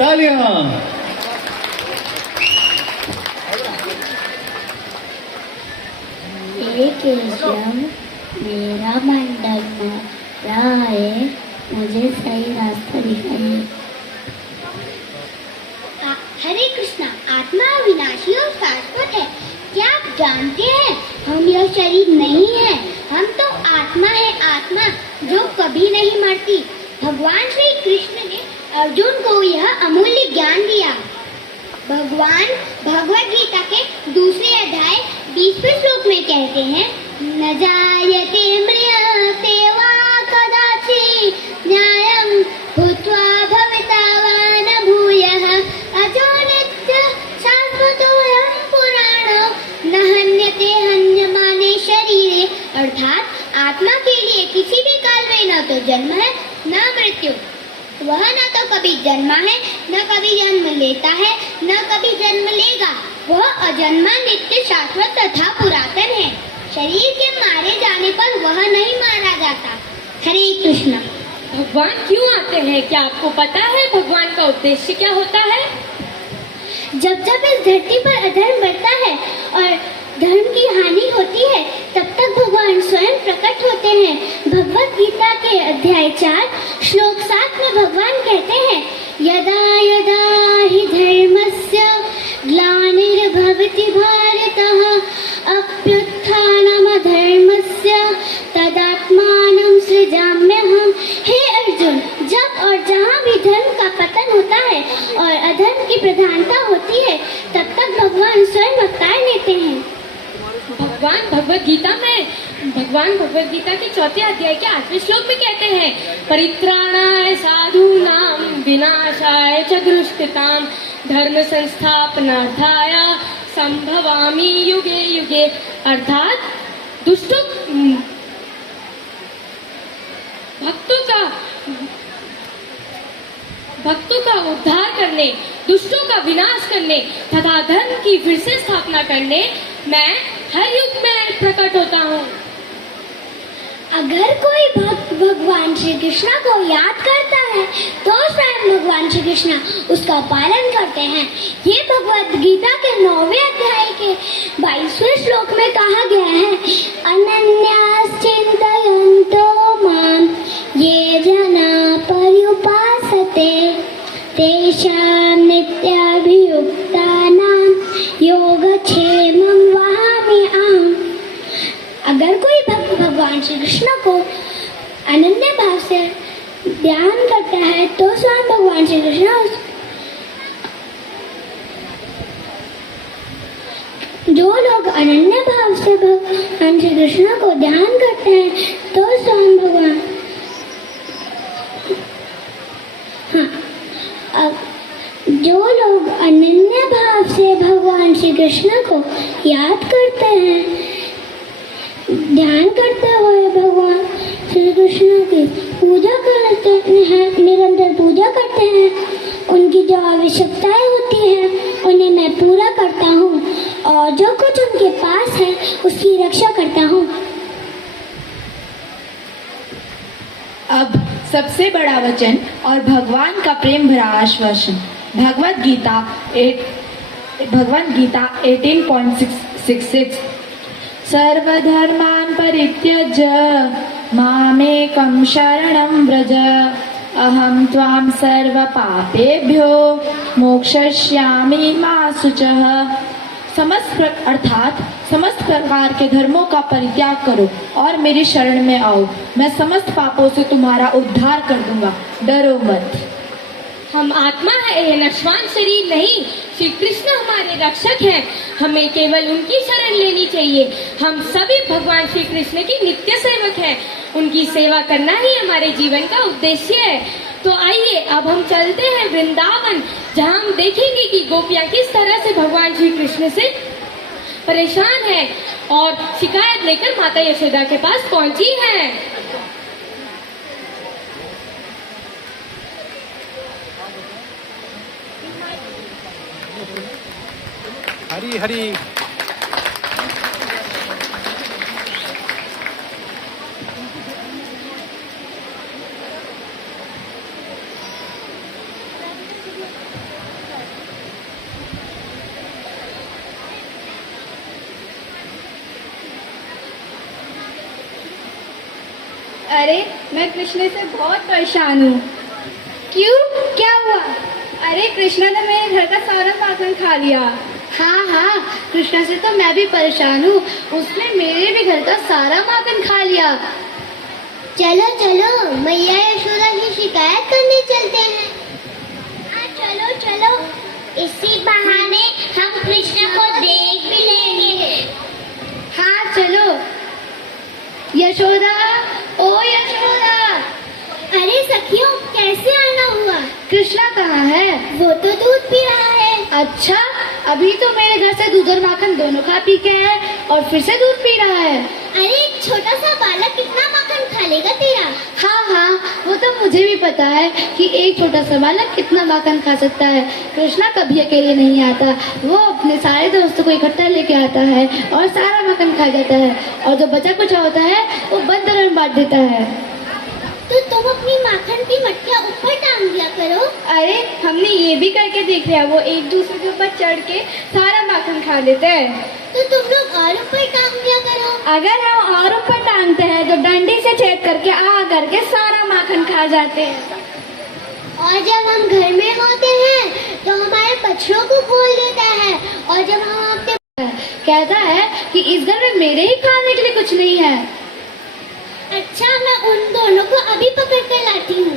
तालियां। मेरा मन डगमग रहा है, मुझे सही रास्ता दिखाइए। हरे कृष्णा, आत्मा विनाशी और शाश्वत है। क्या आप जानते हैं हम यह शरीर नहीं है, हम तो आत्मा है, आत्मा जो कभी नहीं मरती। भगवान श्री कृष्ण ने अर्जुन को यह अमूल्य ज्ञान दिया। भगवान भगवद गीता के दूसरे अध्याय 20वें श्लोक में कहते हैं, न जायते म्रियते वा कदाचित् न्यायं भूत्वा भविता वा न भूयः अजो नित्यः शाश्वतोऽयं पुराणो न हन्यते हन्यमाने शरीरे। अर्थात आत्मा के लिए किसी भी काल में न तो जन्म है न मृत्यु। वह न तो कभी जन्मा है न कभी जन्म लेता है न कभी जन्म लेगा। वह अजन्मा नित्य शाश्वत तथा पुरातन है। शरीर के मारे जाने पर वह नहीं मारा जाता। हरे कृष्ण। भगवान क्यों आते हैं? क्या आपको पता है भगवान का उद्देश्य क्या होता है? जब जब इस धरती पर अधर्म बढ़ता है और धर्म की हानि होती है, तब तक भगवान स्वयं प्रकट होते हैं। भगवत गीता के अध्याय 4 श्लोक 7 में भगवान कहते हैं, यदा यदा हि धर्मस्य ग्लानिर्भवति भारतः अभ्युत्थानमधर्मस्य तदात्मानं सृजाम्यहम्। हे अर्जुन, जब और जहाँ भी धर्म का पतन होता है और अधर्म की प्रधानता होती है, तब तक भगवान स्वयं अवतार लेते हैं। भगवान भगवत गीता के 4 अध्याय के 8वें श्लोक में कहते हैं, परित्राणाय साधूनां विनाशाय च दुष्कृतां धर्म संस्थापनार्थाय संभवामि युगे युगे। अर्थात भक्तों का उद्धार करने, दुष्टों का विनाश करने तथा धर्म की फिर से स्थापना करने मैं हर युग में प्रकट होता हूँ। अगर कोई भक्त भगवान श्री कृष्ण को याद करता है तो स्वयं भगवान श्री कृष्ण उसका पालन करते हैं। ये भगवत गीता के 9वें अध्याय के 22वें श्लोक में कहा गया है, अनन्याश्चिन्तयन्तो मां ये जना पर्युपासते तेषां नित्याभियुक्तानां योगक्षेमं वहामि अहम्। अगर कोई भक्त भगवान श्री कृष्ण को अनन्य भाव से ध्यान करता है तो स्वयं भगवान श्री कृष्ण जो लोग अनन्य भाव से भगवान श्री कृष्ण को ध्यान करते हैं तो स्वयं भगवान जो लोग अनन्य भाव से भगवान श्री कृष्ण को याद करते हैं, ध्यान करते हुए भगवान श्री कृष्ण की पूजा करते हैं, निरंतर पूजा करते हैं, उनकी जो आवश्यकताएं होती हैं उन्हें मैं पूरा करता हूँ और जो कुछ उनके पास है उसकी रक्षा करता हूँ। अब सबसे बड़ा वचन और भगवान का प्रेम भरा आश्वासन। भगवत गीता 18.66 सर्वधर्मान् परित्यज्य मामेकं शरणं व्रज अहं त्वां सर्वपापेभ्यो मोक्षयिष्यामि मा शुचः। समस्त प्रकार के धर्मों का परित्याग करो और मेरी शरण में आओ, मैं समस्त पापों से तुम्हारा उद्धार कर दूंगा, डरो मत। हम आत्मा है, यह नश्वान शरीर नहीं। श्री कृष्ण हमारे रक्षक हैं, हमें केवल उनकी शरण लेनी चाहिए। हम सभी भगवान श्री कृष्ण की नित्य सेवक हैं, उनकी सेवा करना ही हमारे जीवन का उद्देश्य है। तो आइए अब हम चलते हैं वृंदावन, जहाँ हम देखेंगे कि गोपियाँ किस तरह से भगवान श्री कृष्ण से परेशान है और शिकायत लेकर माता यशोदा के पास पहुंची हैं। हरी हरी। अरे मैं कृष्ण से बहुत परेशान हूँ। क्यों, क्या हुआ? अरे कृष्णा ने मेरे घर का सारा माखन खा लिया। हाँ हाँ, कृष्णा से तो मैं भी परेशान हूँ, उसने मेरे भी घर का सारा माखन खा लिया। चलो चलो मैया यशोदा की शिकायत करने चलते हैं। हाँ चलो चलो, इसी बहाने हम कृष्ण को देख भी लेंगे। हाँ चलो। यशोदा, ओ यशोदा। अरे सखियों, कैसे आना हुआ? कृष्णा कहाँ है? वो तो दूध पी रहा है। अच्छा, अभी तो मेरे घर से दूध और माखन दोनों खा पी के है और फिर से दूध पी रहा है। अरे एक छोटा सा बालक कितना माखन खा लेगा तेरा? हाँ हाँ, वो तो मुझे भी पता है कि एक छोटा सा बालक कितना माखन खा सकता है। कृष्णा कभी अकेले नहीं आता, वो अपने सारे दोस्तों को इकट्ठा लेके आता है और सारा माखन खा जाता है, और जो बचा कुछ होता है वो बंदरों में बांट देता है। तो तुम अपनी माखन की मटकियाँ ऊपर टांग दिया करो। अरे हमने ये भी करके देख लिया, वो एक दूसरे के ऊपर चढ़ के सारा माखन खा लेते हैं। तो तुम लोग और ऊपर टांग दिया करो। अगर हम और ऊपर टांगते हैं तो डंडी से छेद करके आ करके सारा माखन खा जाते हैं। और जब हम घर में होते हैं तो हमारे बच्चों को खोल देता है, और जब हम अपने कहता है कि इस घर में मेरे ही खाने के लिए कुछ नहीं है। अच्छा, मैं उन दोनों को अभी पकड़ कर लाती हूँ।